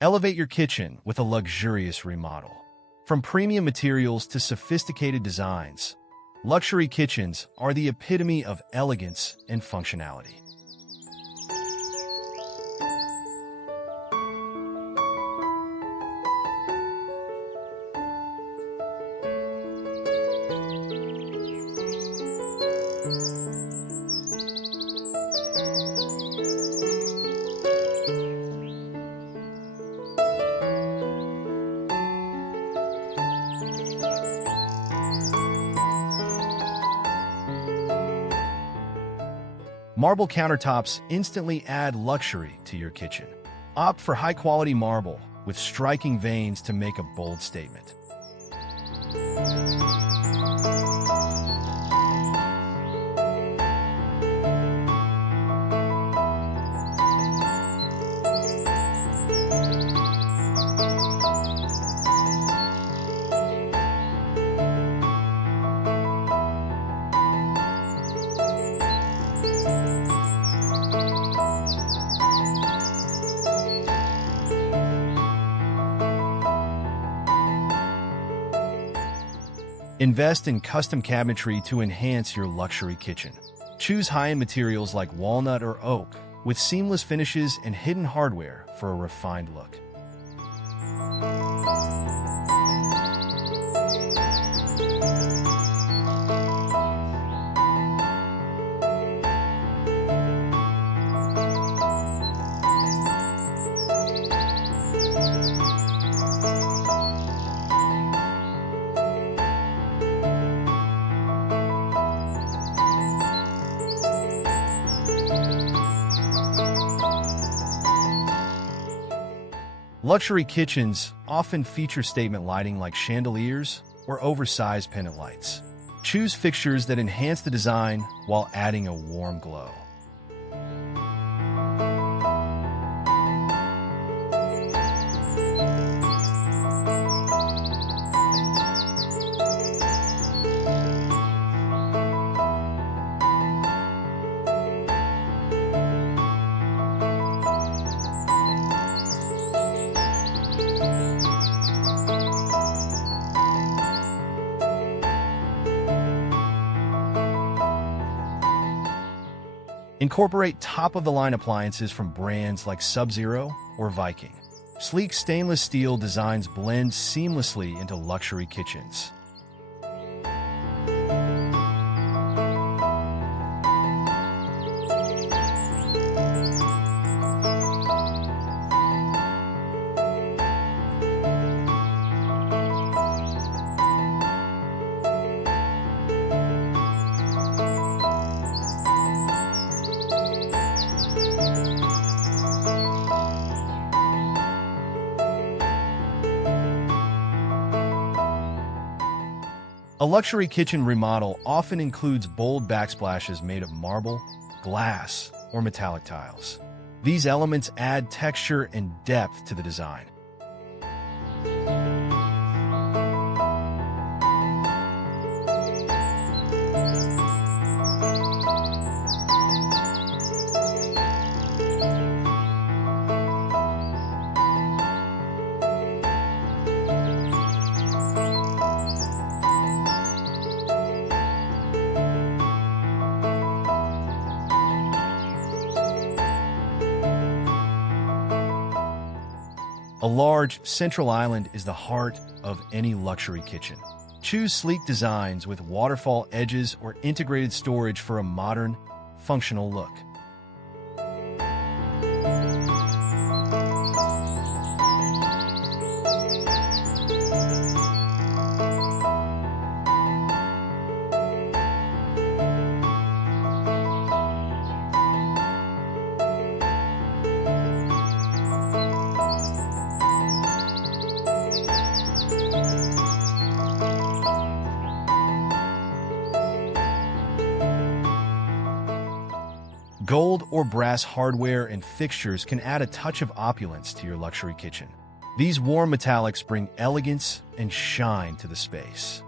Elevate your kitchen with a luxurious remodel. From premium materials to sophisticated designs, luxury kitchens are the epitome of elegance and functionality. Marble countertops instantly add luxury to your kitchen. Opt for high-quality marble with striking veins to make a bold statement. Invest in custom cabinetry to enhance your luxury kitchen. Choose high-end materials like walnut or oak, with seamless finishes and hidden hardware for a refined look. Luxury kitchens often feature statement lighting like chandeliers or oversized pendant lights. Choose fixtures that enhance the design while adding a warm glow. Incorporate top-of-the-line appliances from brands like Sub-Zero or Viking. Sleek stainless steel designs blend seamlessly into luxury kitchens. A luxury kitchen remodel often includes bold backsplashes made of marble, glass, or metallic tiles. These elements add texture and depth to the design. A large, central island is the heart of any luxury kitchen. Choose sleek designs with waterfall edges or integrated storage for a modern, functional look. Gold or brass hardware and fixtures can add a touch of opulence to your luxury kitchen. These warm metallics bring elegance and shine to the space.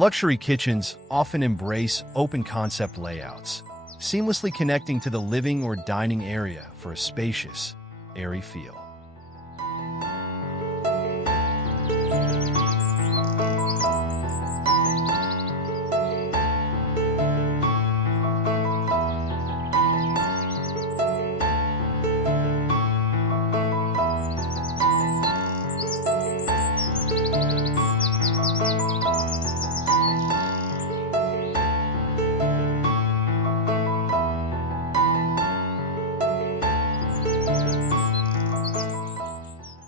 Luxury kitchens often embrace open-concept layouts, seamlessly connecting to the living or dining area for a spacious, airy feel.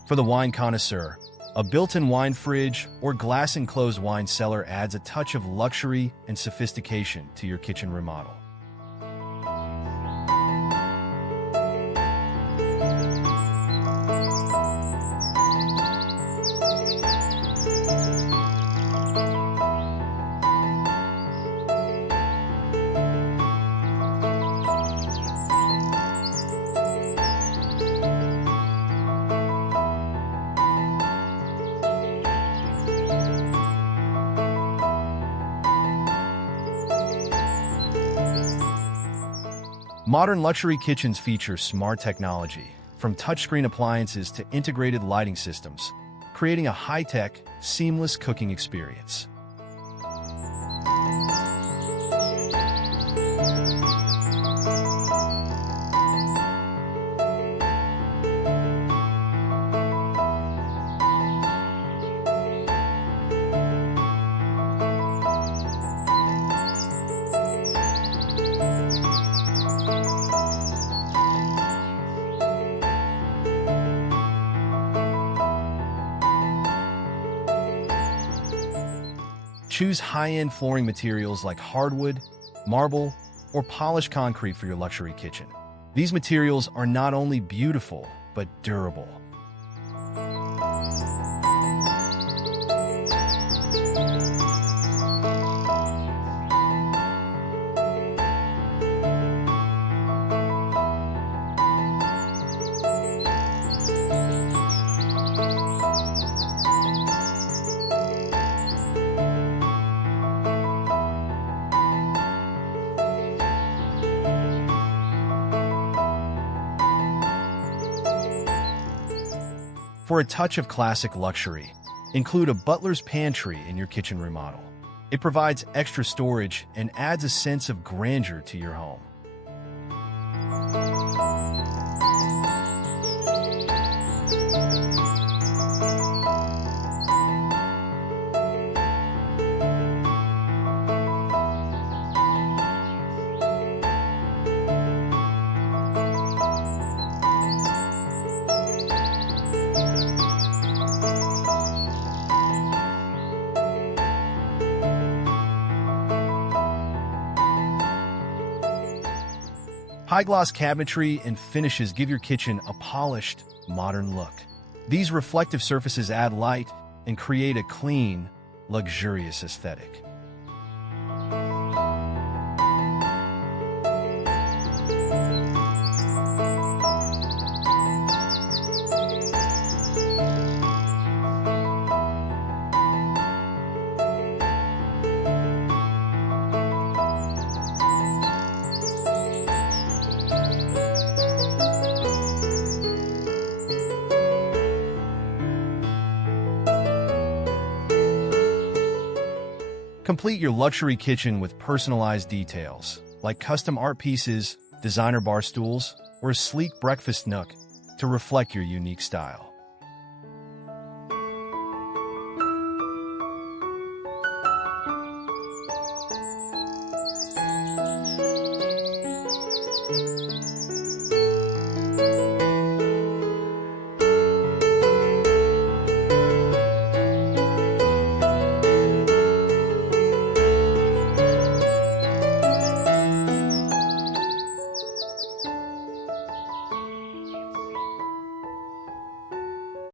For the wine connoisseur, a built-in wine fridge or glass-enclosed wine cellar adds a touch of luxury and sophistication to your kitchen remodel. Modern luxury kitchens feature smart technology, from touchscreen appliances to integrated lighting systems, creating a high-tech, seamless cooking experience. Choose high-end flooring materials like hardwood, marble, or polished concrete for your luxury kitchen. These materials are not only beautiful, but durable. For a touch of classic luxury, include a butler's pantry in your kitchen remodel. It provides extra storage and adds a sense of grandeur to your home. High-gloss cabinetry and finishes give your kitchen a polished, modern look. These reflective surfaces add light and create a clean, luxurious aesthetic. Complete your luxury kitchen with personalized details, like custom art pieces, designer bar stools, or a sleek breakfast nook to reflect your unique style.